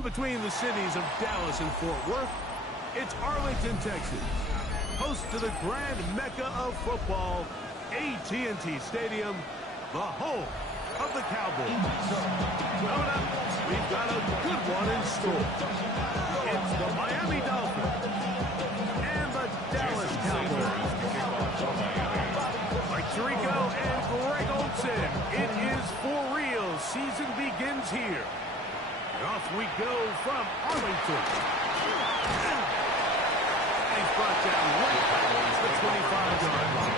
In between the cities of Dallas and Fort Worth, it's Arlington, Texas, host to the grand mecca of football, AT&T Stadium, the home of the Cowboys. Coming up, we've got a good one in store. It's the Miami Dolphins and the Dallas Cowboys. Mike Tirico and Greg Olsen. It is for real. Season begins here. And off we go from Arlington. And he's brought down right at the 25-yard line.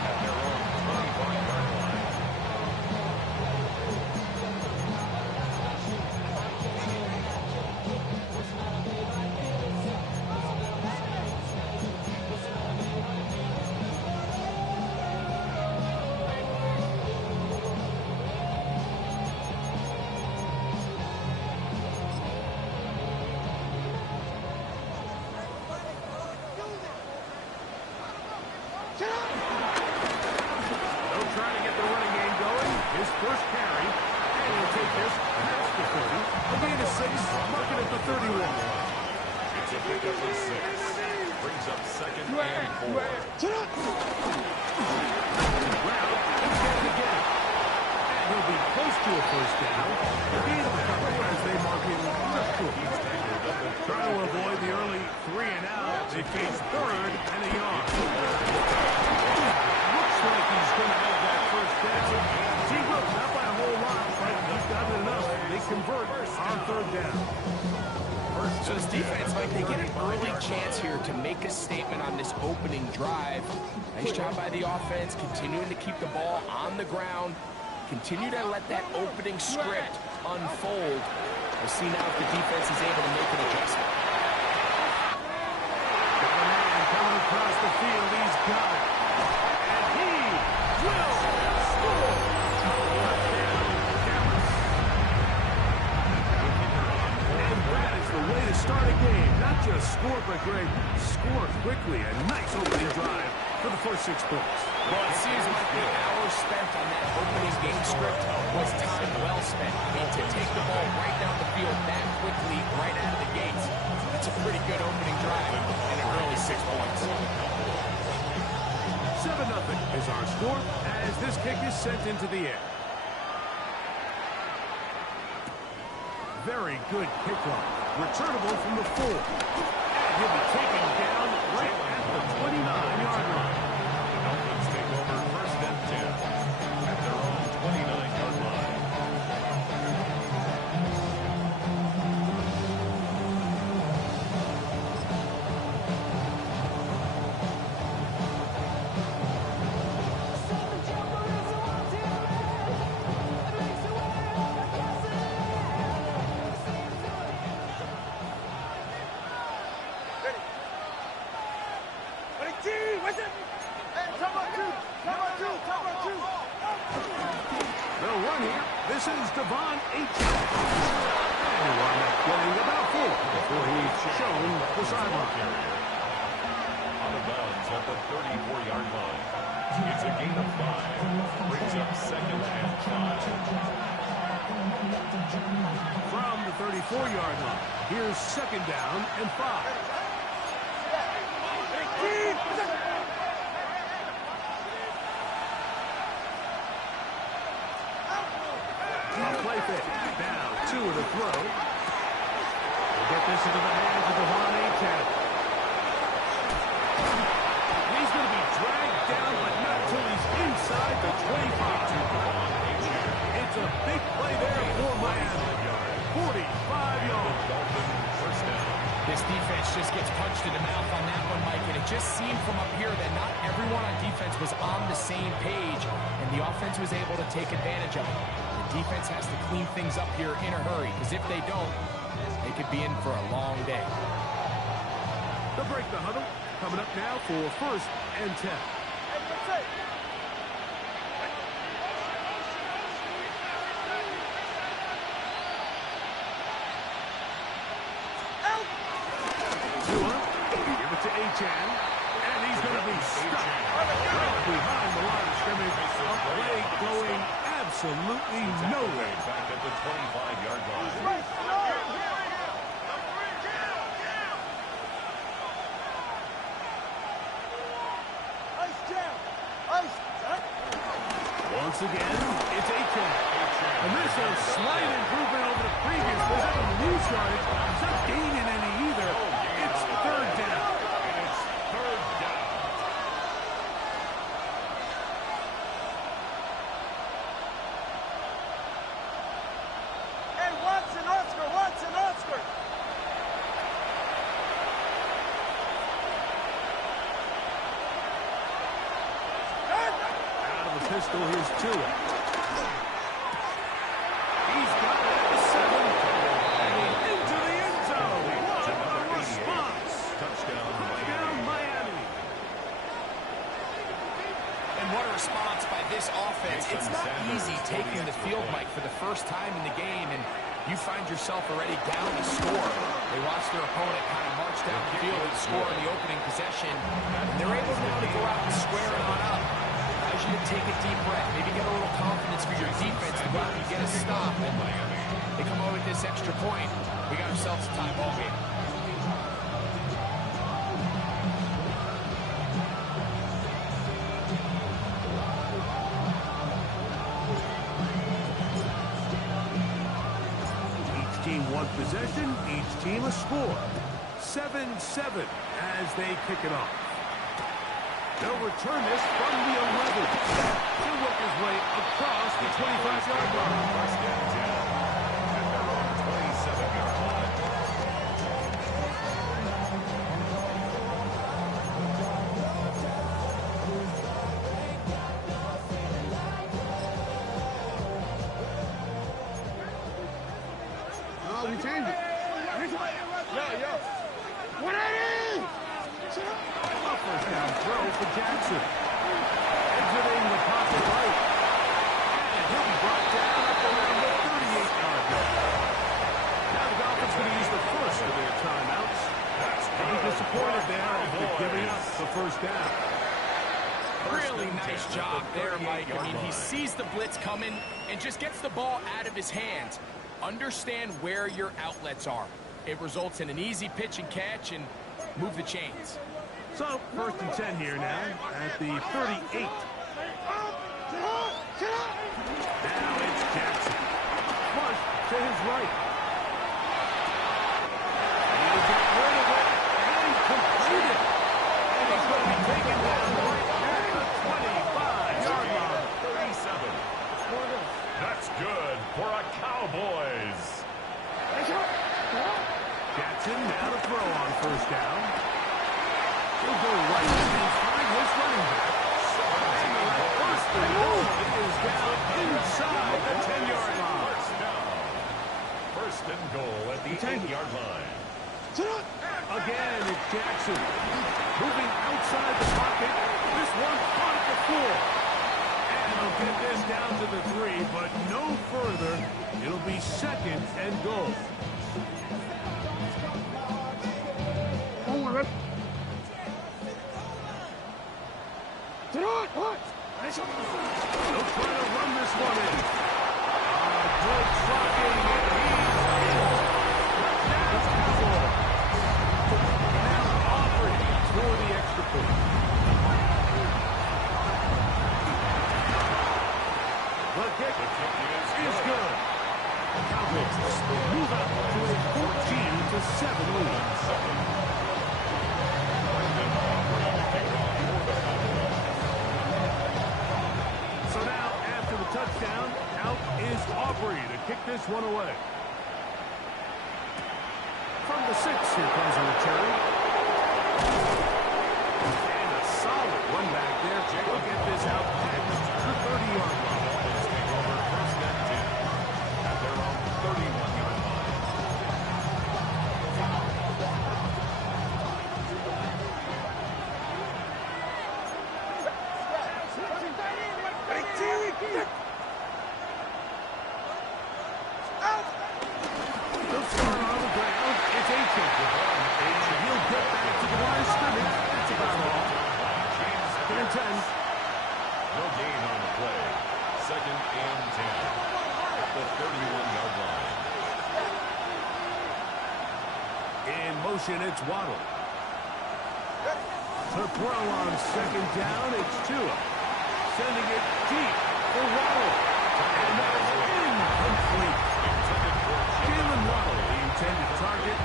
At their own 25-yard line. So this defense, Mike, they get an early chance here to make a statement on this opening drive. Nice job by the offense, continuing to keep the ball on the ground. Continue to let that opening script unfold. We'll see now if the defense is able to make an adjustment. Got a man coming across the field. He's got it. And he will score. The way to start a game, not just score, but Greg, score quickly. A nice opening drive for the first 6 points. Well, it seems like the hours spent on that opening game script was time well spent. I mean, to take the ball right down the field that quickly, right out of the gates, that's a pretty good opening drive and an early 6 points. 7-0 is our score as this kick is sent into the air. Very good kickoff. Returnable from the 4. And he'll be taken down right at the 29-yard line. The Dolphins take over first and 10 at their own 29-yard line. This is Devon H. And he'll wind up getting about 4 before he's shown the sideline. Out of bounds at the 34-yard line. It's a gain of 5. Brings up second and 5. From the 34-yard line, here's second down and 5. Play fake. Now, 2 to throw. We'll get this into the hands of Devon H. He's going to be dragged down, but not till he's inside the 25. It's a big play there for Miami. 45 yards. First down. This defense just gets punched in the mouth on that one, Mike, and it just seemed from up here that not everyone on defense was on the same page, and the offense was able to take advantage of it. The defense has to clean things up here in a hurry, because if they don't, they could be in for a long day. They'll break the huddle. Coming up now for first and 10. Give it to Achan, and he's going to be stuck right behind the line of scrimmage. A play going absolutely nowhere. Back at the 25-yard line. once again, it's A-Chain. And this is a slight improvement over the previous. They don't lose yardage. It's not gaining any either. It's third down. It's third down. Hey, Watson, Oscar, Watson, Oscar. Out of the pistol, here's Tua. He's got it at the 7. And into the end zone. What a response. Touchdown, Miami. And what a response by this offense. It's not easy taking the field, Mike, for the first time in the game, and you find yourself already down the score. They watch their opponent kind of march down the field and score in the opening possession, and they're able now to go out and square it on up. Allows you to take a deep breath, maybe get a little confidence for your defense to go out and get a stop, and they come over with this extra point. We got ourselves a tie ball game. Team one possession, each team a score. 7-7 as they kick it off. They'll return this from the 11. He'll work his way across the 25-yard line. First and 10. At their own 27-yard line. We changed it. Yeah. What are A first down throw for Jackson. Exiting the pocket right. And he'll be brought down at around the 38-yard line. Now the Dolphins going to use the first of their timeouts. Pretty disappointed there after giving up the first down. Really nice job there, Mike. I mean, he sees the blitz coming and just gets the ball out of his hands. Understand where your outlets are. It results in an easy pitch and catch and move the chains. So, first and 10 here now at the 38. Now it's Jackson. Flush to his right. He'll get rid of it and complete it. And he's going to be taken down right at the 25-yard line. 37. That's good for a Cowboys. Jackson now to throw on first down. He'll go right and find his running back. First and goal is down inside the 10-yard line. First down. First and goal at the 8-yard line. Again, it's Jackson. Moving outside the pocket. This one caught at the 4. And he'll get this down to the 3, but no further. It'll be second and goal. They'll try to run this one in. Good trucking, and he's in. Touchdown, Cowboys. Now Aubrey for the extra point. The kick is good. Cowboys move up to a 14-7 lead. So now, after the touchdown, out is Aubrey to kick this one away. From the 6, here comes a return. And a solid one back there. We'll get this out past the 30-yard line. Let's take over first and 10 at their own 31-yard line. They'll start on the ground. It's A-Chain. And he'll get back to the line of scrimmage. That's about all. Second and 10. No gain on the play. Second and 10 at the 31-yard line. In motion, it's Waddle. To throw on second down, it's Tua. Sending it deep for Waddle. And that's incomplete. Jalen Waddle, the intended target.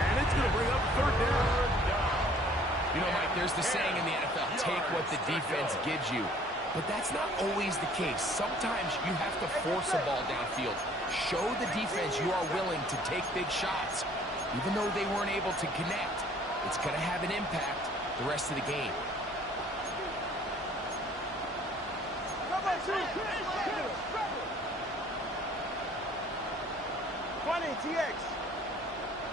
And it's going to bring up third down. You know, Mike, there's the saying in the NFL, take what the defense gives you. But that's not always the case. Sometimes you have to force a ball downfield. Show the defense you are willing to take big shots. Even though they weren't able to connect, it's going to have an impact the rest of the game. Come on, shoot. 20, TX.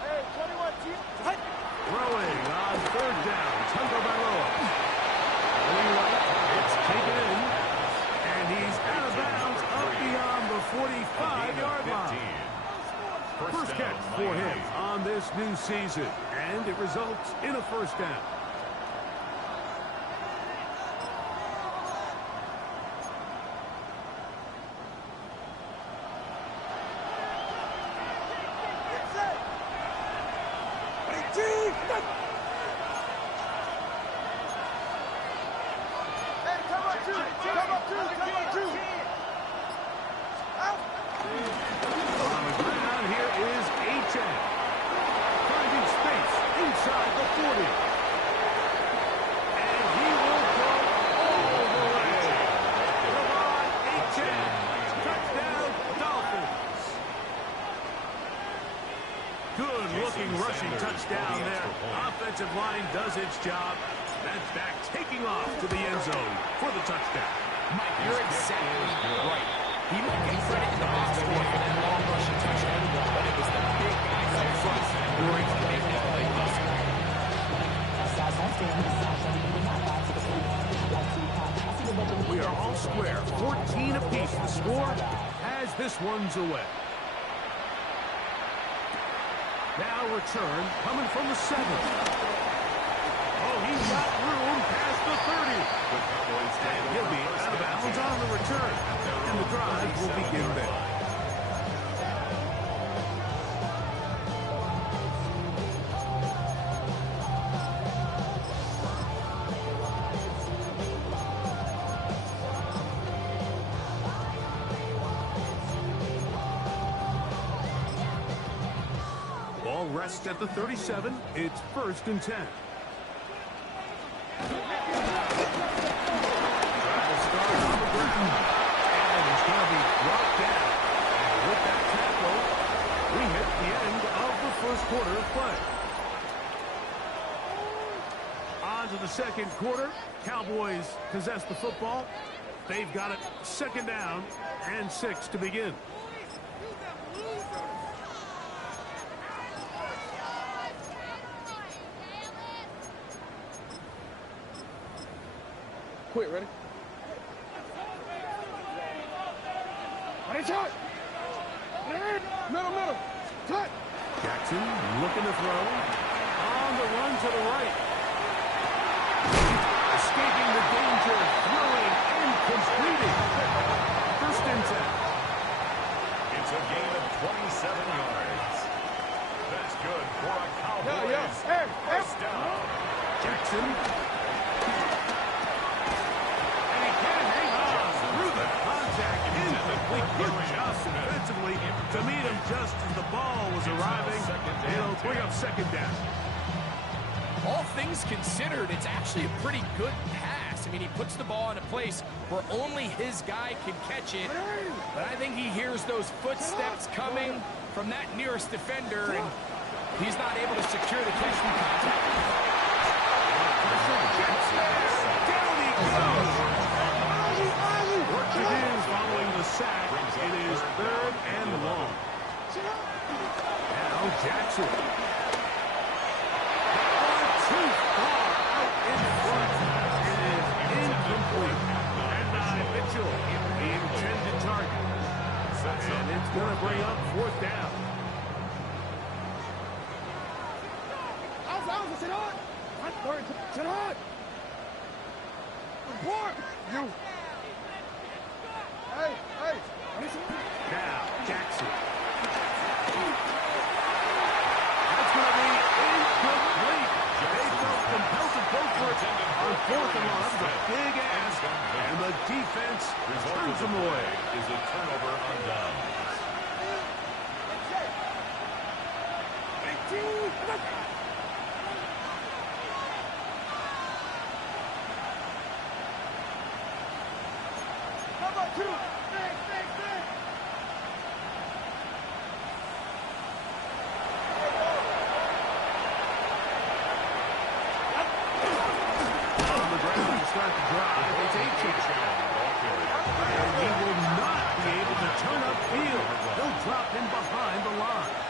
Hey, 21, TX. Throwing on third down, Tungo Bailoa. It's taken in, and he's out of bounds up beyond the 45-yard line. First catch for him on this new season, and it results in a first down. Good-looking rushing touchdown there. Offensive line does its job. That's back taking off to the end zone for the touchdown. Mike, you're exactly right. He might get credit in the box score for that long rushing touchdown, but it was the big guys up front who were able to make that play possible. We are all square. 14 apiece. The score as this one's away. Now return coming from the 7. Oh, he's got room past the 30. And he'll be out of bounds on the return. And the drive will begin there. Ball rests at the 37. It's 1st and 10. Trying to start on the ground. And he's going to be brought down. And with that tackle, we hit the end of the first quarter of play. On to the second quarter. Cowboys possess the football. They've got it 2nd down and 6 to begin. Quick, ready? Ready, shot! Middle. Touch! Jackson looking to throw. On the run to the right. Escaping the danger. Throwing and completing. 1st and 10. It's a gain of 27 yards. That's good for a Cowboys. First down. Jackson. And he can hang on through the contact. Incomplete. Good job defensively to meet him just as the ball was arriving. It'll bring up 2nd down. All things considered, it's actually a pretty good pass. I mean, he puts the ball in a place where only his guy can catch it. But I think he hears those footsteps coming from that nearest defender, and he's not able to secure the catch from contact. Down he goes. Work begins following the sack. It is 3rd and long. Now Jackson. Too far out in front. It is incomplete. And Mitchell, the intended target. And it's going to bring up 4th down. Sit on! Report! You! Hey! Now, Jackson. That's going to be incomplete. They felt compelled to go for it on 4th and long. The big ask. And the defense turns On the ground to start the drive. It's A-Chain. And he will not be able to turn upfield. He'll drop him behind the line.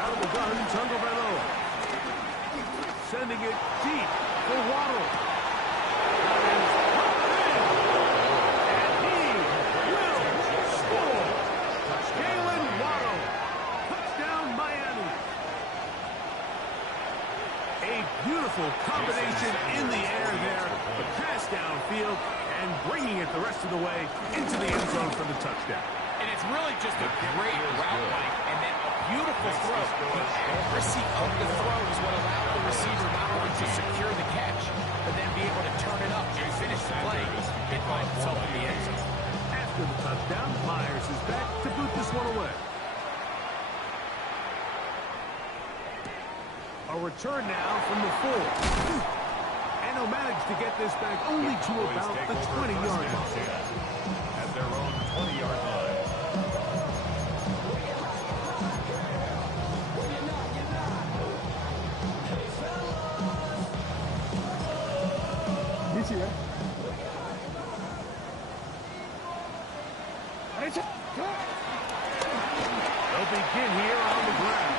Out of the gun, Tagovailoa. Sending it deep for Waddle. That is and he will score. Jalen Waddle. Touchdown, Miami. A beautiful combination in the air there. The pass downfield and bringing it the rest of the way into the end zone for the touchdown. And it's really just a great route, Mike, and then a beautiful throw. The accuracy of the throw is what allowed the receiver not only to secure the catch, but then be able to turn it up and finish the play and find himself in the end zone. After the touchdown, Myers is back to boot this one away. A return now from the 4. And he'll manage to get this back only to about the 20-yard line. At their own 20-yard line. They'll begin here on the ground.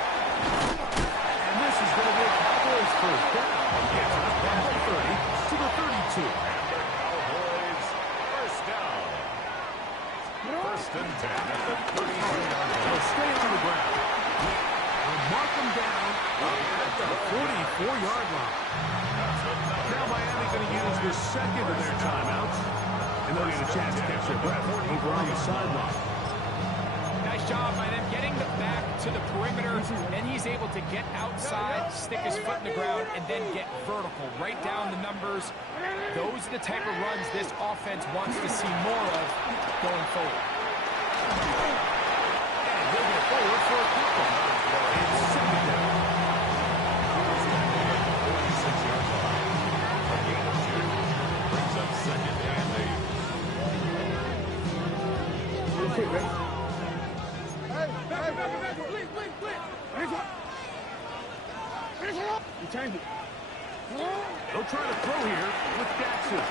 And this is going to be a Cowboys first down. Gets it up past the 30 to the 32. Cowboys first down. First and 10 at the 33-yard line. They'll stay on the ground. They'll mark them down up at the 44-yard line. Now Miami going to use the second of their timeouts. And they'll get a chance to catch their breath over on the sideline. Nice job by them getting the back to the perimeter. Then he's able to get outside, stick his foot in the ground, and then get vertical. Right down the numbers. Those are the type of runs this offense wants to see more of going forward. And he'll go forward for a couple. It's second down. 46-yard line. A gain of 2. Brings up second and 8. You change it. They'll try to throw here with Jackson.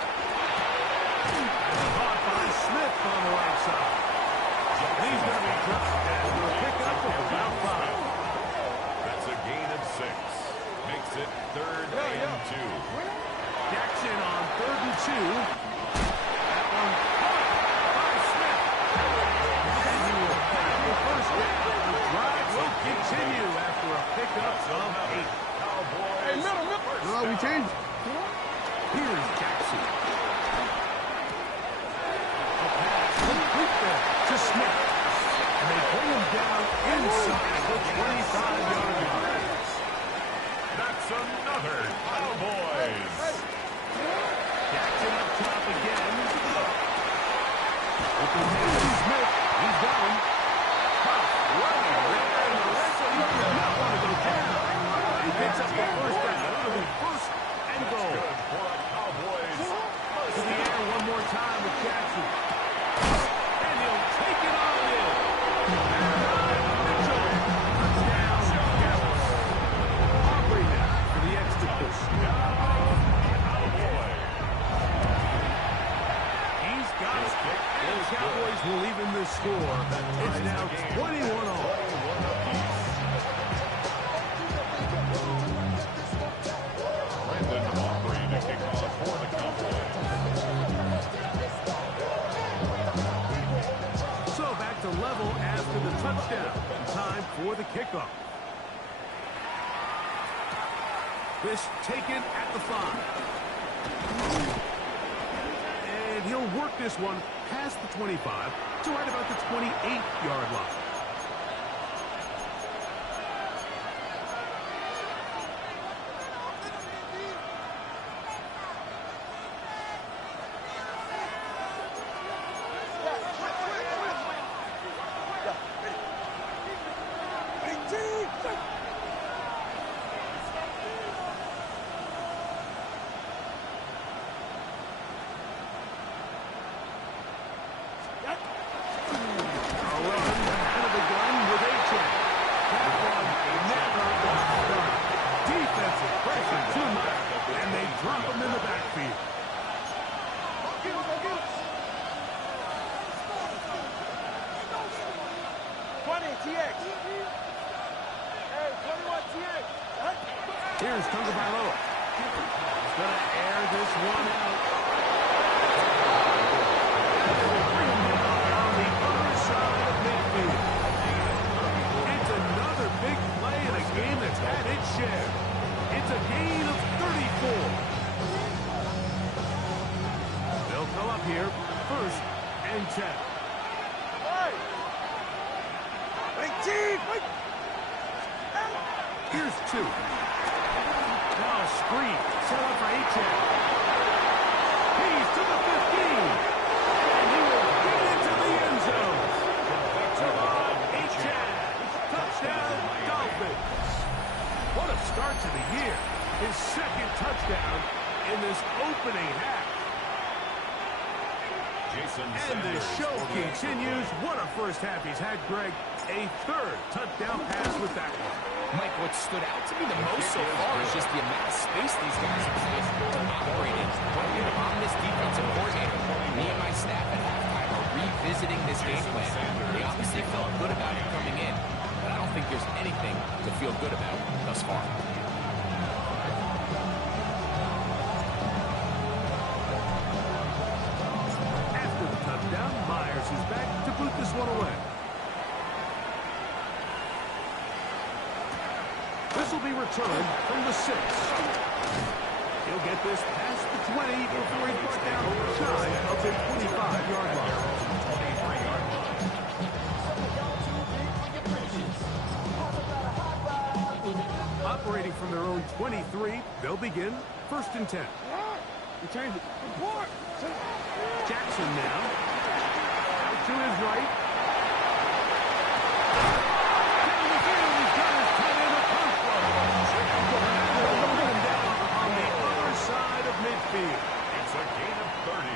Caught by Smith on the right side. He's going to be dropped after a pickup of about 5. That's a gain of 6. Makes it third and 2. Jackson on 3rd and 2. That one caught by Smith. And he will have the first down. The drive will continue after a pickup of 8. Cowboys. No, we changed. Here's Jackson. A pass complete there to Smith. And they bring him down inside the 25-yard line. That's another Cowboys. Jackson up top again. Open man to Smith. He's got him. Tough running there. And the Redskins do not want to go down. He picks up the first down. It'll be first and goal. Good for a Cowboys. To the air one more time with Jackson. And he'll take it on in. Mitchell. Touchdown. Dallas. Aubrey now for the extra push. He's got it. And the Cowboys will even the score. It's now 21 all. Brandon Aubrey to kick off for the Cowboys. So back to level after the touchdown. Time for the kickoff. This taken at the 5. And he'll work this one past the 25 to right about the 28-yard line. Here's Tagovailoa. He's going to air this one out. Bring him down on the other side of midfield. It's another big play in a game that's had its share. It's a gain of 34. They'll come up here, 1st and 10. Here's 2. Now a screen set up for H-Chan. He's to the 15. And he will get into the end zone. H-Chan. Touchdown, Dolphins. What a start to the year. His 2nd touchdown in this opening half. And the show continues. What a first half he's had, Greg. A 3rd touchdown pass with that one. Mike, what stood out to me the most so far is just the amount of space these guys have had to operate in. I'm this defensive coordinator. Me and my staff at halftime are revisiting this game plan. They obviously felt good about it coming in, but I don't think there's anything to feel good about thus far. After the touchdown, Myers is back to boot this one away. This will be returned from the 6. He'll get this past the 20 before he's brought down shy of the 25-yard line. Operating from their own 23, they'll begin 1st and 10. Jackson now. Out to his right. Midfield. It's a gain of 30.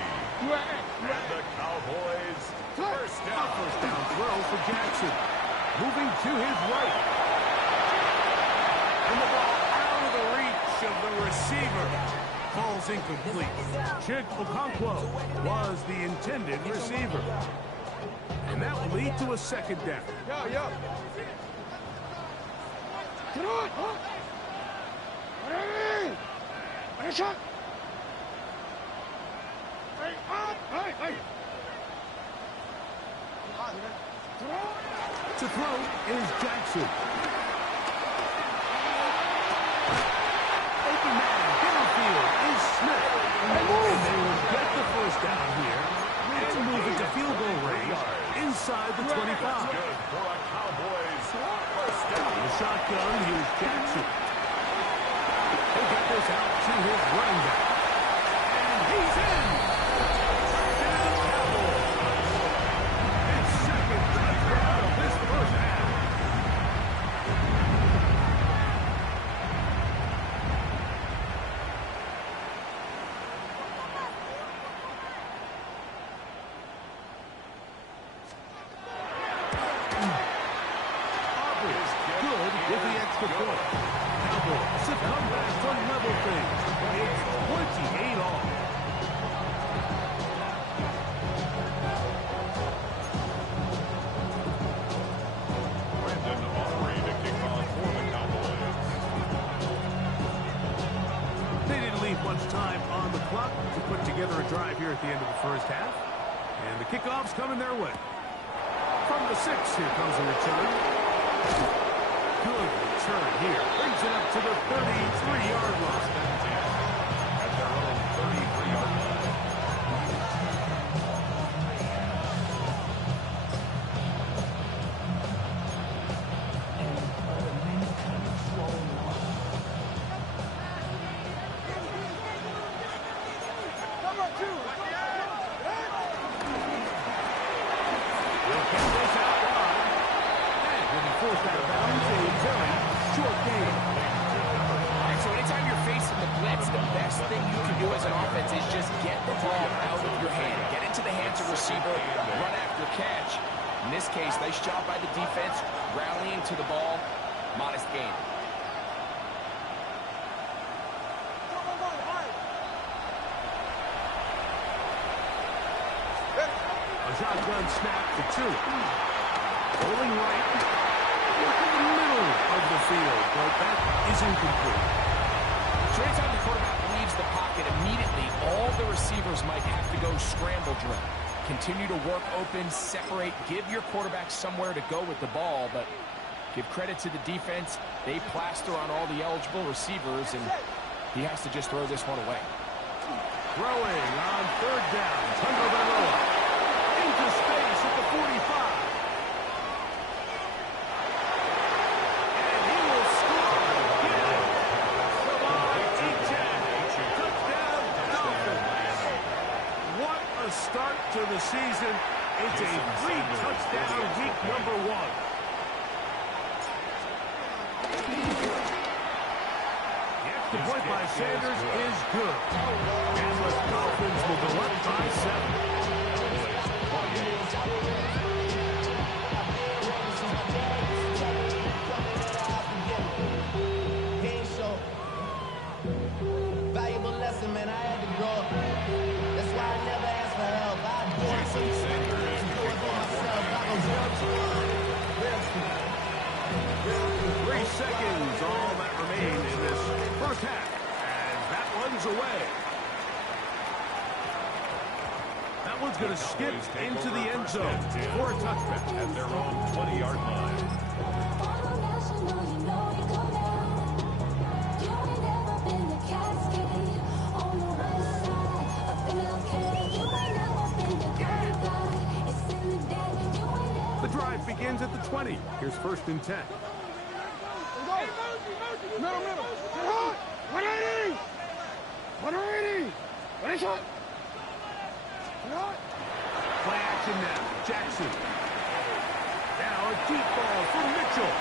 And the Cowboys first down. First down throw for Jackson. Moving to his right. And the ball out of the reach of the receiver. Falls incomplete. Chig Okonkwo was the intended receiver. And that will lead to a 2nd down. Get on! Hey! Shot! To throw is Jackson. Open man downfield is Smith. And they will get the 1st down here and move into field goal range inside the 25. Good for a Cowboys first down. The shotgun, here's Jackson. He'll get this out to his running back. And he's in. Cowboys have come back to level things. It's 28 all. Brandon Aubrey to kick off for the Cowboys. They didn't leave much time on the clock to put together a drive here at the end of the first half. And the kickoff's coming their way. From the 6, here comes a return. Good return here. Brings it up to the 33-yard line. At their own 33-yard line. Forced out of bounds, a very short game. So anytime you're facing the blitz, the best thing you can do as an offense is just get the ball out of your hand. Get into the hands of receiver, run after catch. In this case, nice job by the defense, rallying to the ball. Modest gain. A shotgun snap to two. Rolling right. In the middle of the field, but that is incomplete. So anytime the quarterback leaves the pocket, immediately all the receivers might have to go scramble drill. Continue to work open, separate, give your quarterback somewhere to go with the ball, but give credit to the defense. They plaster on all the eligible receivers, and he has to just throw this one away. Throwing on third down. Tagovailoa into space at the 45. And he will score again. Come on, touchdown, Dolphins. What a start to the season. It's a 3-touchdown week number 1. The point by Sanders is good. And the Dolphins will go up by 7. Valuable lesson, man. I had to grow up. That's why I never asked for help. I do it myself. 3 seconds, all that remain in this first half. And that one's away. That one's going to skip into the end zone for a touchback at their own 20-yard line. The drive begins at the 20. Here's 1st and 10. Middle. Get hot. 180. 180. Ready, shot. Get hot. Play action now. Jackson. Now a deep ball for Mitchell.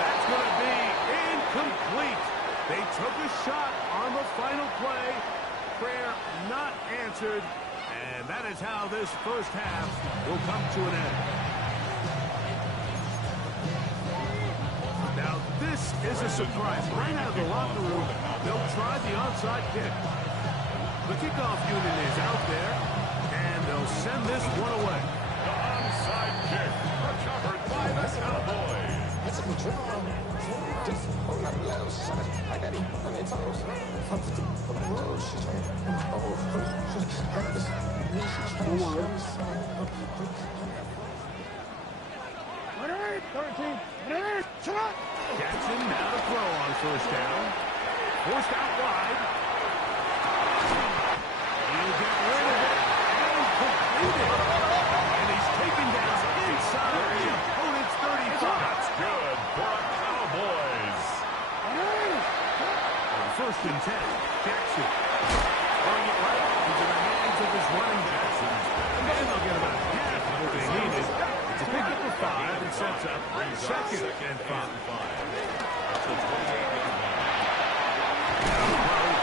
That's going to be incomplete. They took a shot on the final play. Prayer not answered. And that is how this first half will come to an end. Now, this is a surprise. Right out of the locker room, they'll try the onside kick. The kickoff unit is out there, and they'll send this one away. The onside kick recovered by the Cowboys. Jackson now to throw on first down. Forced out wide. He'll get rid of it and complete it. And he's taken down inside the opponent's 35. That's good for a Cowboys. On 1st and 10, Jackson throwing it right into the hands of his running back. And they'll get about half of what they needed. It's a pick up of 5 and sets up 2nd and 5. That's a 28-yard line.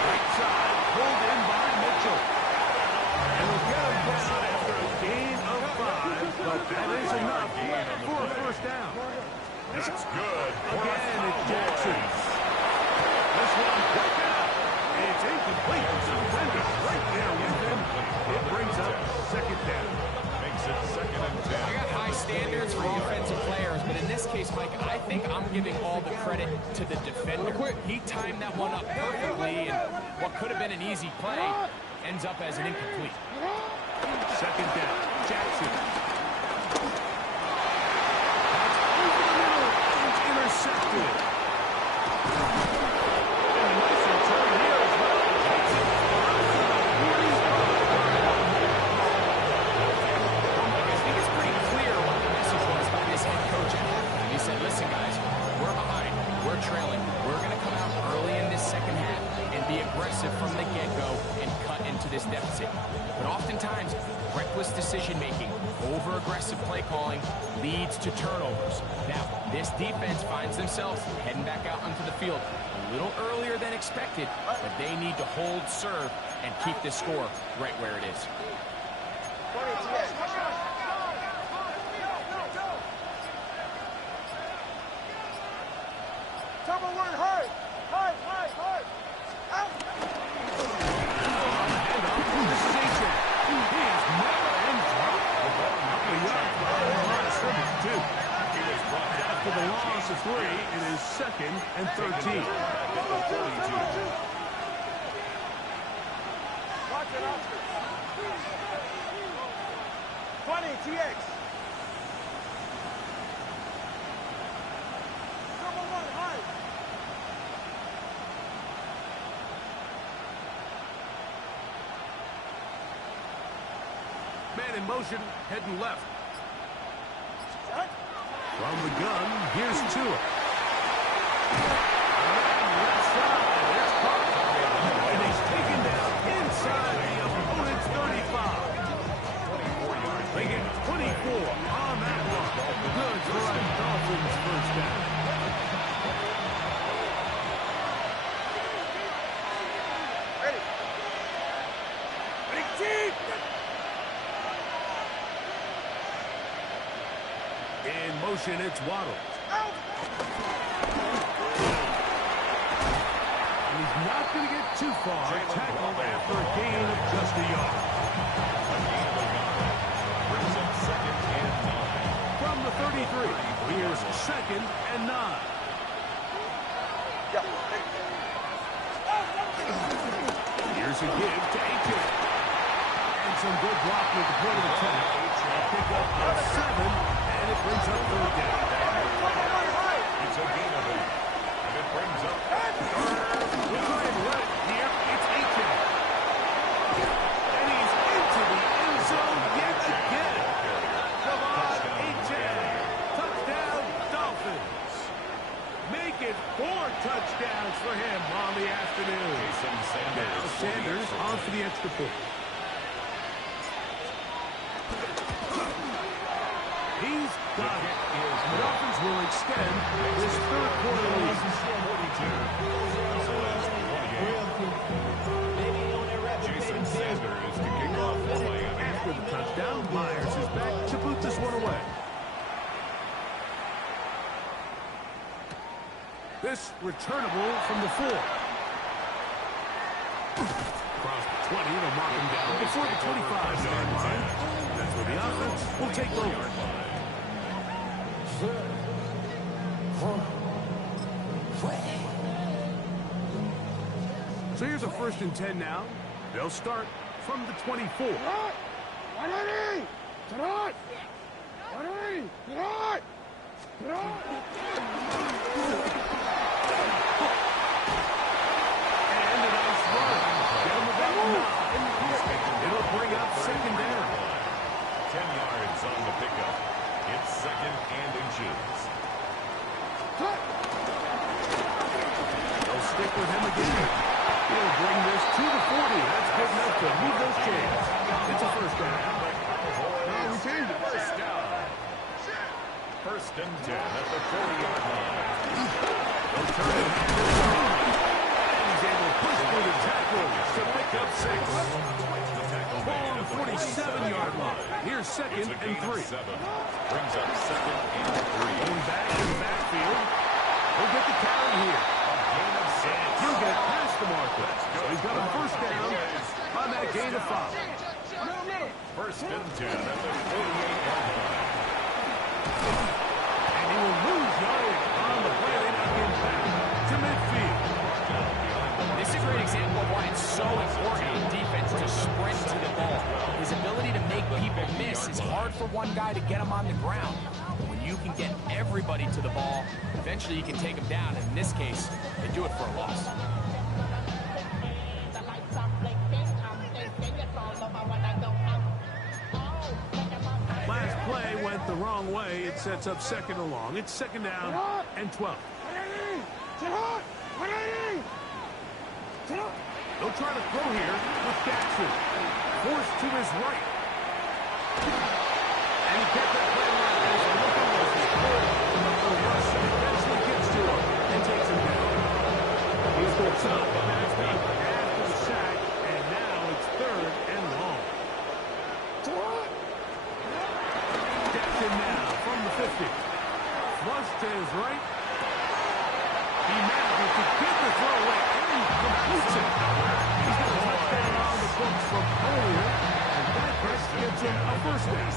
Right side, pulled in by Mitchell. And they'll get him down after a gain of 5, but that is enough for a first down. That's good for a Again, it's Cowboys. Jackson. This one quick out. It's incomplete. Defender right there with him. It brings up 2nd down. Makes it 2nd and 10. I got high standards for offensive players, but in this case, Mike, I think I'm giving all the credit to the defender. He timed that one up perfectly, and what could have been an easy play ends up as an incomplete. 2nd down. Jackson. That's over the middle. It's intercepted. And a nice return here as well. Jackson. I think it's pretty clear what the message was by this head coach at halftime. He said, listen, guys, we're behind. We're trailing. We're going to come out early in this second half and be aggressive from the get-go and cut into this deficit. But oftentimes, reckless decision-making, over-aggressive play calling leads to turnovers. Now, this defense finds themselves heading back out onto the field a little earlier than expected, but they need to hold serve and keep this score right where it is. After the loss of 3, it is 2nd and 13. Watch it, Oscar. 20, TX. Number 1, high. Man in motion, heading left. Set. From the gun, here's Tua. Left side, and he's taken down inside the opponent's 35. They get 24 on that one. Good for a Dolphins first down. Ready. Ready, team. In motion, it's Waddle. Out. And he's not going to get too far. Tackled after a gain of just a yard. Brings up 2nd and 9. From the 33, here's 2nd and 9. Yeah. Here's a give to Aiken. And some good blocking at the point of attack. Pick up of 7, and it brings up 3rd down. It's a gain of 8. And it brings up We'll try and run it here. It's Aiken. And he's into the end zone yet again. Come on, Aiken. Touchdown, Dolphins. Make it 4 touchdowns for him on the afternoon. Now Sanders on for the extra point. He's got it. The Dolphins will extend this 3rd quarter lead. Jason Sanders to kick off the play. After the touchdown, Myers is back to boot this one away. This returnable from the 4. Across the 20, they'll mark him down before the 25-yard line. That's where the offense will take over. So here's a 1st and 10 now. They'll start from the 24. Get out. 180. Get out. 180. Get out. Get out. And a nice run. Down the back 9. It'll bring up 2nd down. 10 yards on the pickup. It's 2nd and inches. Cut. They'll stick with him again. He'll bring this to the 40. That's good enough to move those chains. It's a 1st down. No, we changed it. 1st down. 1st and 10 at the 40-yard line. They'll turn it. And he's able to push through the tackle to pick up 6. Ball on the 47-yard line. Here's 2nd and 3. 7. Brings up 2nd and 3. Going back in the backfield. He'll get the carry here. He'll get past the marker. So he's got a 1st down on that gain of 5. 1st and 10 at the 48-yard line. And he will lose yardage on the play. They knock him back to midfield. This is a great example of why it's so important in defense to sprint to the ball. His ability to make people miss is hard for one guy to get him on the ground. But when you can get everybody to the ball, eventually you can take him down. And in this case, they do it for a loss. Last play went the wrong way. It sets up 2nd and long. It's 2nd down and 12. 180. Get out. 180. They'll try to throw here with Jackson. Forced to his right. And he kept that play right as the looking was good. But the rush eventually gets to him and takes him down. He's going to after the sack, and now it's 3rd and long. Jackson now from the 50. Flush to his right. He manages to get the throw away and completes it. He's got a touchdown on the books from earlier, and that gets him a first down.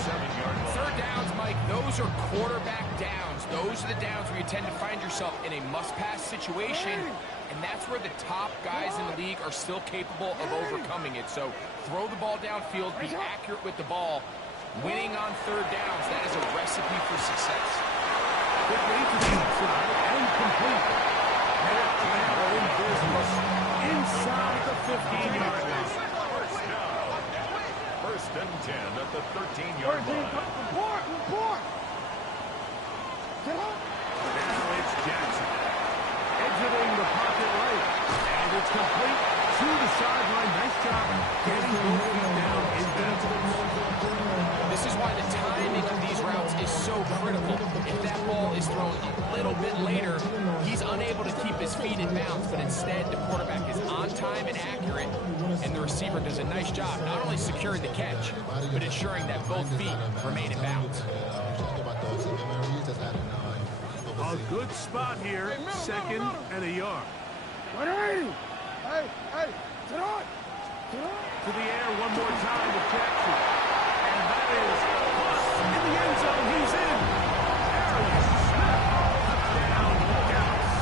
3rd downs, Mike, those are quarterback downs. Those are the downs where you tend to find yourself in a must-pass situation, and that's where the top guys in the league are still capable of overcoming it. So throw the ball downfield, be accurate with the ball. Winning on 3rd downs, that is a recipe for success. Quickly to the outside and complete. Now in business inside the 15-yard line. First and 10 at the 13-yard line. Now it's Jackson. Exiting the pocket right. And it's complete to the sideline. Nice job getting both feet down in bounds. This is why the timing of these routes is so critical. If that ball is thrown a little bit later, he's unable to keep his feet in bounds, but instead the quarterback is on time and accurate, and the receiver does a nice job not only securing the catch, but ensuring that both feet remain in bounds. A good spot here, 2nd and a yard. To the air one more time with Jackson. And that is in the end zone. He's in. Aaron Smith. Touchdown, Dallas.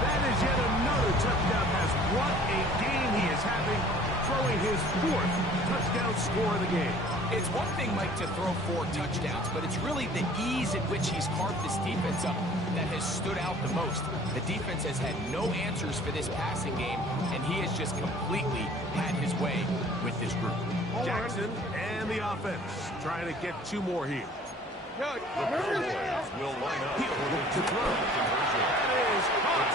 That is yet another touchdown pass. What a game he is having, throwing his 4th touchdown score of the game. It's one thing, Mike, to throw 4 touchdowns, but it's really the ease in which he's carved this defense up that has stood out the most. The defense has had no answers for this passing game, and he has just completely had his way with this group. Jackson and the offense trying to get 2 more here. The Flowz will line up for the To throw. That is caught.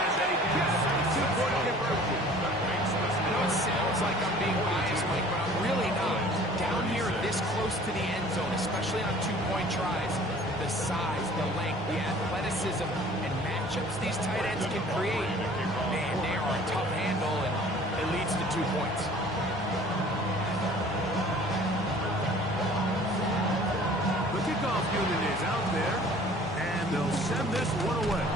And they get a 2-point conversion. I know it sounds like I'm being biased, Mike, but I'm really not. Down here this close to the end zone, especially on 2-point tries, the size, the length, the athleticism, and matchups these tight ends can create, man, they are a tough handle, and it leads to 2 points. The kickoff unit is out there, and they'll send this one away.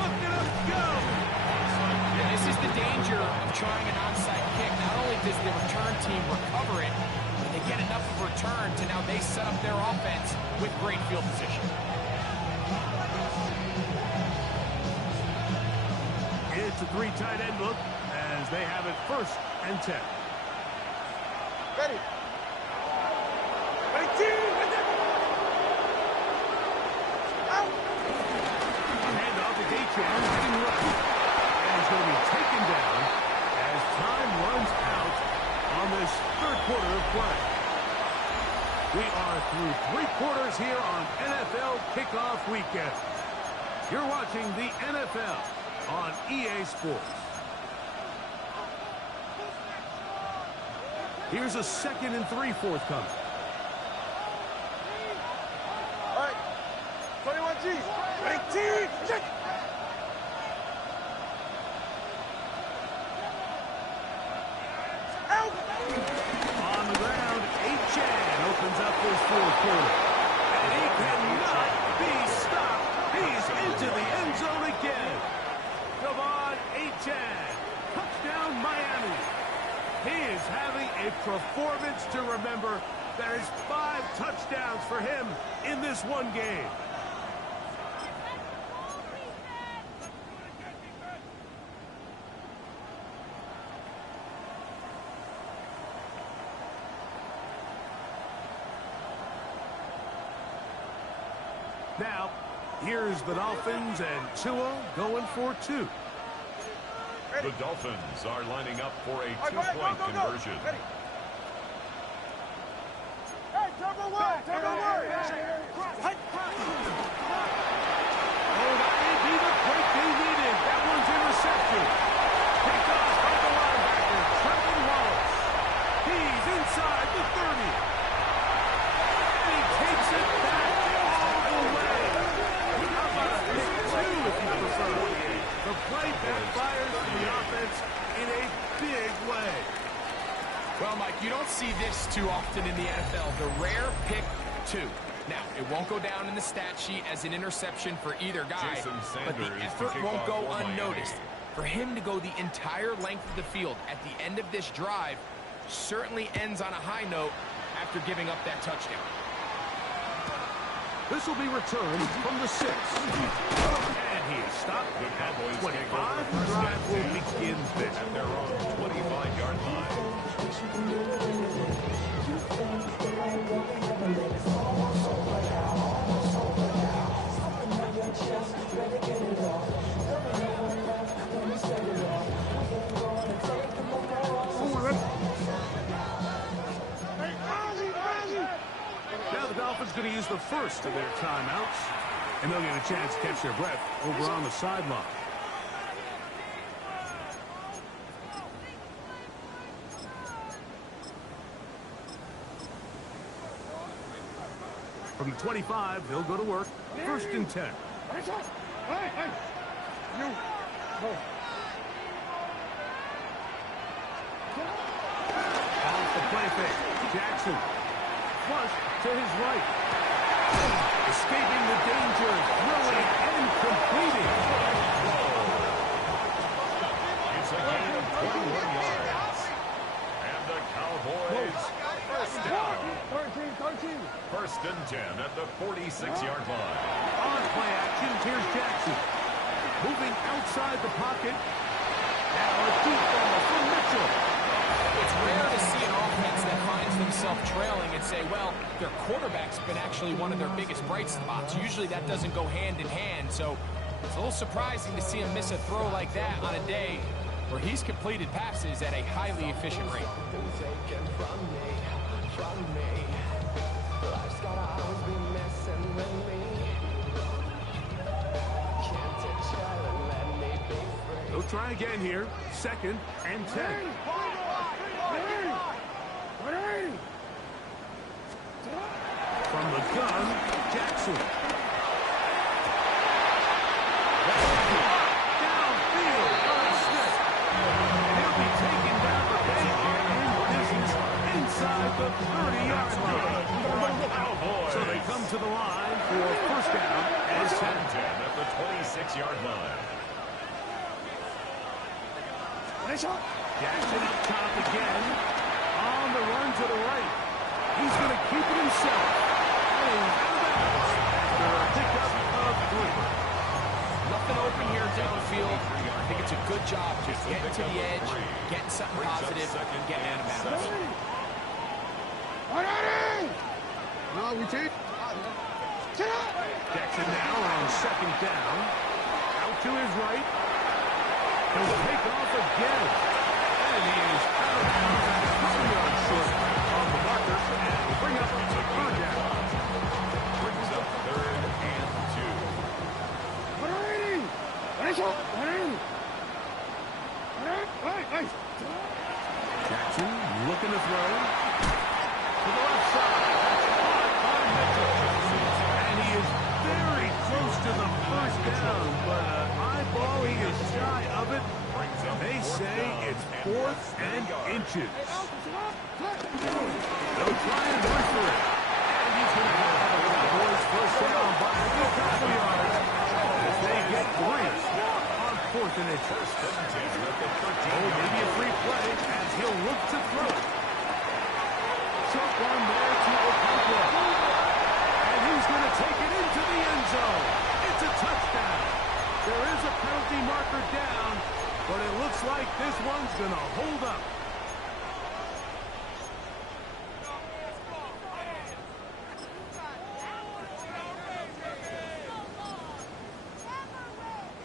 Look at him go! And this is the danger of trying an onside kick. Not only does the return team recover it, but they get enough of a return to now they set up their offense with great field position. It's a 3 tight end look as they have it 1st and 10. Ready. Ready, team! Out! Handoff to Gatron, heading right. And he's going to be taken down as time runs out on this 3rd quarter of play. We are through 3 quarters here on NFL Kickoff Weekend. You're watching the NFL on EA Sports. Here's a 2nd and 3 forthcoming. All right. 21G. Ready, team! Check! Out! On the ground, Achan opens up this 4th quarter. And he cannot be stopped. He's into the end zone again. Devon Achan. Touchdown, Miami. He is having a performance to remember. That is 5 touchdowns for him in this one game. Now, here's the Dolphins and Tua going for 2. The Dolphins are lining up for a 2-point conversion. Ready. Hey, turbo one! Turbo one! Hold on. rare pick 2. Now, it won't go down in the stat sheet as an interception for either guy, but the effort won't go unnoticed. For him to go the entire length of the field at the end of this drive certainly ends on a high note after giving up that touchdown. This will be returned from the 6. And he is stopped at 25. The drive will begin there. At their own 25-yard line. Now the Dolphins going to use the first of their timeouts, and they'll get a chance to catch their breath over on the sideline. From the 25, they'll go to work. 1st and 10. Off the play fake. Jackson. Flush to his right. Escaping the danger. Throwing and completing. It's a gain of 21 yards. And the Cowboys first down. 13. 1st and 10 at the 46-yard line. On play action, here's Jackson. Moving outside the pocket. Now a deep ball from Mitchell. It's rare to see an offense that finds themselves trailing and say, well, their quarterback's been actually one of their biggest bright spots. Usually that doesn't go hand in hand, so it's a little surprising to see him miss a throw like that on a day where he's completed passes at a highly efficient rate. They'll try again here. 2nd and 10. From the gun, Jackson. Downfield by Smith. And he'll be taken down for big in distance inside the 30-yard line. So they come to the line for 1st down and 10 at the 26-yard line. Jackson up top again. On the run to the right. He's going to keep it himself. And he's out of bounds after a pickup of 3. Nothing open here downfield. I think it's a good job just getting to the edge, getting something positive, getting out of bounds. Jackson now on 2nd down. Out to his right. He'll take off again. And he is out of bounds. 2 yards short of the marker. And will bring up to 3rd down. Brings up 3rd and 2. Jackson looking to throw. To the left side. That's caught by Mitchell. And he is very close to the 1st down. But eyeball, he is shy of it. They say it's 4th and inches. They'll try and run for it. And he's going to have the Cowboys 1st down by a good couple yards as they get 3 on 4th and inches. Oh, maybe a free play as he'll look to throw it. Short one there to Okonkwo. And he's going to take it into the end zone. It's a touchdown. There is a penalty marker down, but it looks like this one's going to hold up.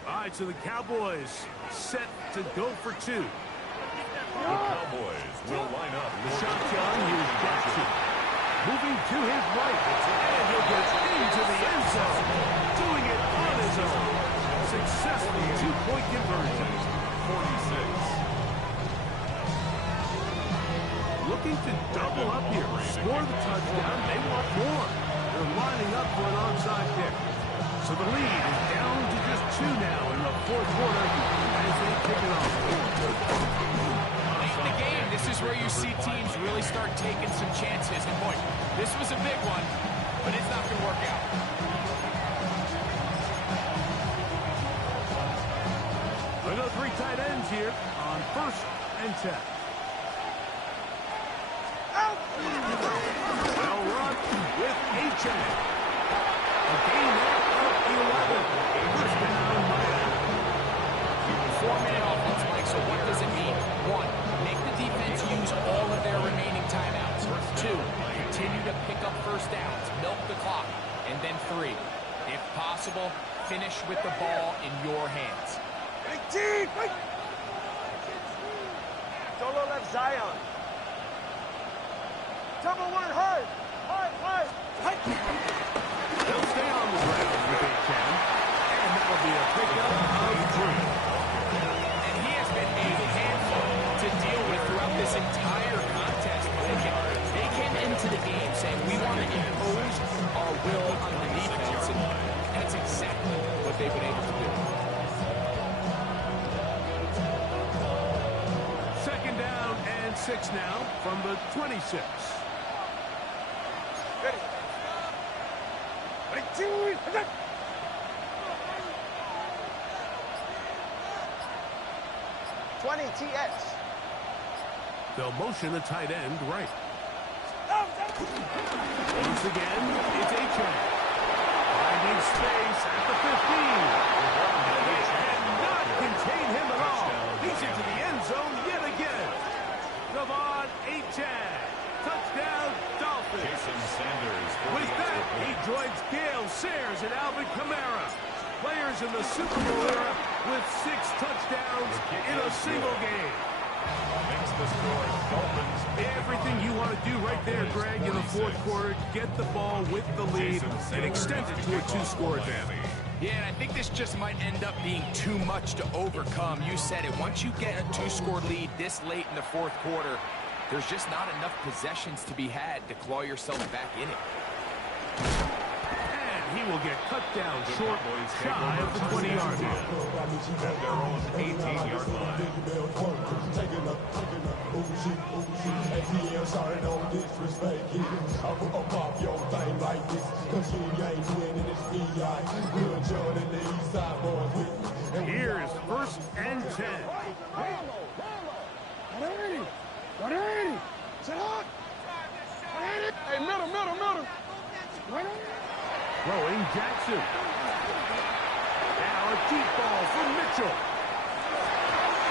All right, so the Cowboys set to go for 2. The Cowboys will line up. Shotgun, here's Jackson. Moving to his right. And he'll get into the end zone. Doing it on his own. Successful 2-point conversion. 46. Looking to double up here. Score the touchdown. They want more. They're lining up for an onside kick. So the lead is down to just 2 now in the 4th quarter as they kick it off. Late in the game, this is where you see teams really start taking some chances. And boy, this was a big one, but it's not going to work out. We go 3 tight ends here on 1st and 10. They'll run with H.A. A gain of 11. First down, Miami. 4-minute offense, Mike, so what does it mean? 1, make the defense use all of their remaining timeouts. 2, continue to pick up first downs, milk the clock. And then 3, if possible, finish with the ball in your hands. Solo left Zion. Double one hard. Hard. They'll stay on the ground with a 10. And that'll be a pickup of 3. And he has been a handful to deal with throughout this entire contest. They came into the game saying, we want to impose our will on the defense, and that's exactly what they've been able to do. 2nd down and 6 now from the 26. Ready. 20 TX. They'll motion a tight end right. Once again, it's H.A. Finding space at the 15. They cannot contain him at all. He's into the end zone yet again. Devon H.A. Touchdown, Dolphins. Jason Sanders. With that, he joins Gale Sayers and Alvin Kamara. Players in the Super Bowl era with 6 touchdowns in a single game. Makes the score Dolphins. Everything you want to do right there, Greg, in the 4th quarter, get the ball with the lead and extend it to a 2-score advantage. Yeah, and I think this just might end up being too much to overcome. You said it. Once you get a 2-score lead this late in the 4th quarter, there's just not enough possessions to be had to claw yourself back in it. And he will get cut down short, shy of the 20-yard line. At their own 18-yard line. Here's 1st and 10. Hey, middle. Throwing Jackson. Now a deep ball from Mitchell.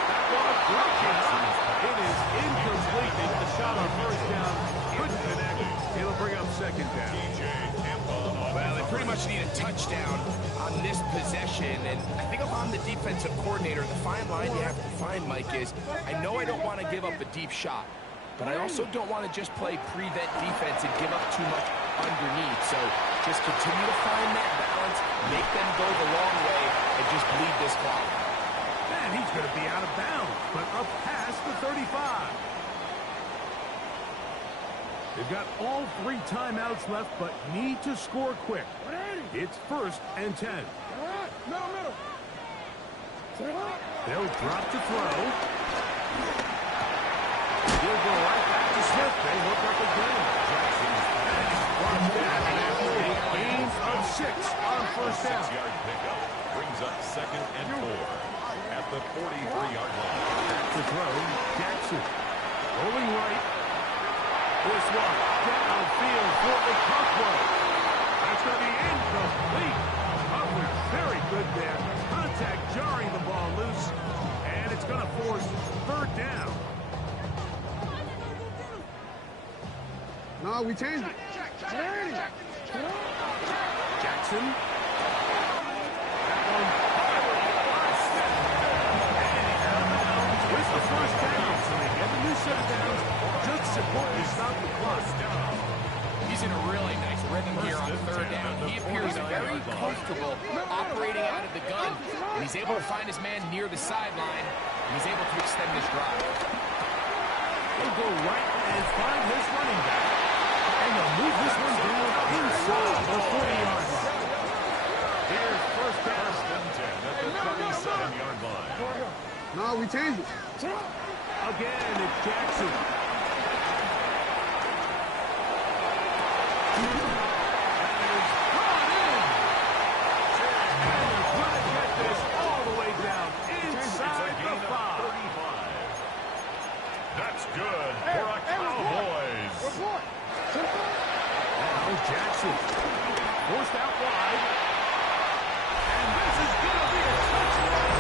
That ball dropping. It is incomplete. The shot on 1st down couldn't connect. It'll bring up 2nd down. Well, they pretty much need a touchdown on this possession, and I think if I'm the defensive coordinator, the fine line you have to find, Mike, is I know I don't want to give up a deep shot, but I also don't want to just play prevent defense and give up too much underneath. So just continue to find that balance, make them go the long way, and just bleed this clock. And he's going to be out of bounds, but up past the 35. They've got all 3 timeouts left, but need to score quick. It's 1st and 10. Middle. They'll drop to throw. He'll go right back to Smith. They hook up again. Jackson's brought down after a gain of 6 on 1st down. 6-yard pickup brings up 2nd and 4 at the 43-yard line. Back to throw. Jackson rolling right. This one downfield for the Cockwell. That's going to be incomplete. Coverage very good there. Contact jarring the ball loose. And it's going to force 3rd down. No, we changed it. Jackson. That one. With the 1st down. So they get the new set of downs. Just important to stop the clock. He's in a really nice rhythm here on 3rd down. He appears very comfortable operating out of the gun, and he's able to find his man near the sideline, and he's able to extend his drive. He'll go right and find his running back, and they'll move this one down inside the 40-yard line. Here's 1st down. And 10 at the 37-yard line. No, we changed it. Again, it's Jackson. misses. Forced out wide. And this is going to be a touchdown.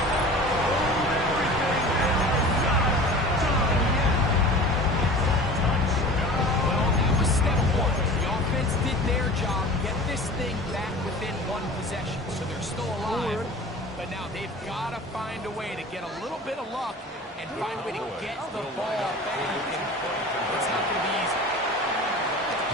Hold everything. They are not done yet. Well, that was step one. The offense did their job, get this thing back within one possession, so they're still alive. But now they've got to find a way to get a little bit of luck and find a way to get the ball back. And it's not going to be easy.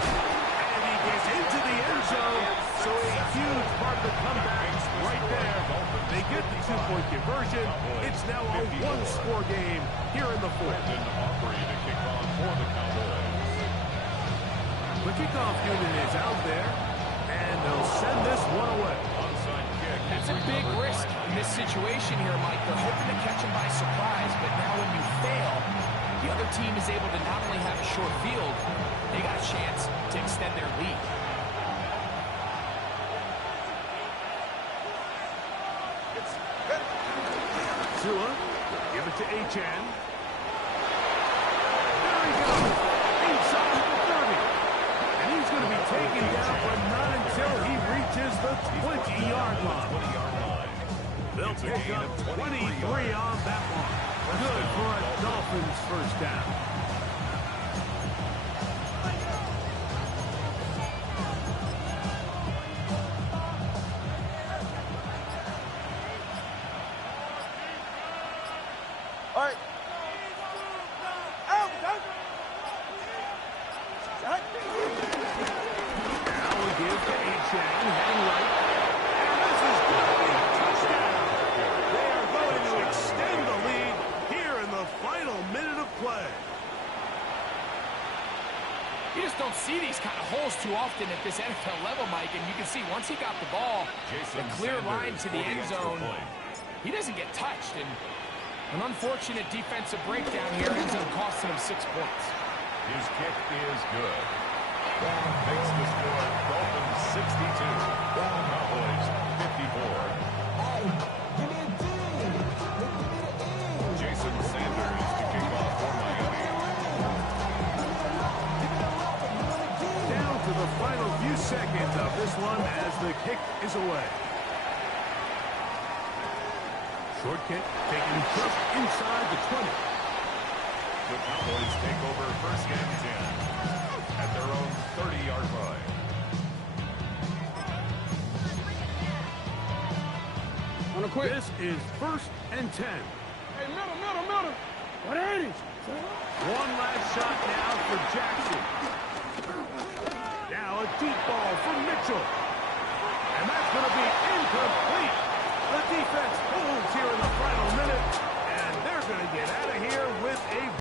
And he gets into the end zone, so a huge part of the comeback right there. They get the two-point conversion. It's now a one-score game here in the fourth. The kickoff unit is out there, and they'll send this one away. That's a big risk in this situation here, Mike. They're hoping to catch him by surprise, but now when you fail, the other team is able to not only have a short field, they got a chance to extend their lead. Tua, give it to Achan. There he goes, inside the 30. And he's going to be taken down, but not until he reaches the 20-yard line. They'll pick up 23 on that one. Good for a Dolphins first down. All right. Out, out. Now we give to Achan, heading right. And this is going to be a touchdown. They are going to extend the lead here in the final minute of play. You just don't see these kind of holes too often at this NFL level, Mike, and you can see once he got the ball, the clear line to the end zone, he doesn't get touched, and an unfortunate defensive breakdown here ends up costing him 6 points. His kick is good. Makes the score Dolphins 62, Cowboys 54. Jason Sanders to kick off for Miami. Down to the final few seconds of this one as the kick is away. Short kick taken just inside the 20. The Cowboys take over first and 10 at their own 30-yard line. This is first and 10. Hey, middle. 180. One last shot now for Jackson. Now a deep ball for Mitchell. And that's going to be incomplete. The defense holds here in the final minute, and they're going to get out of here with a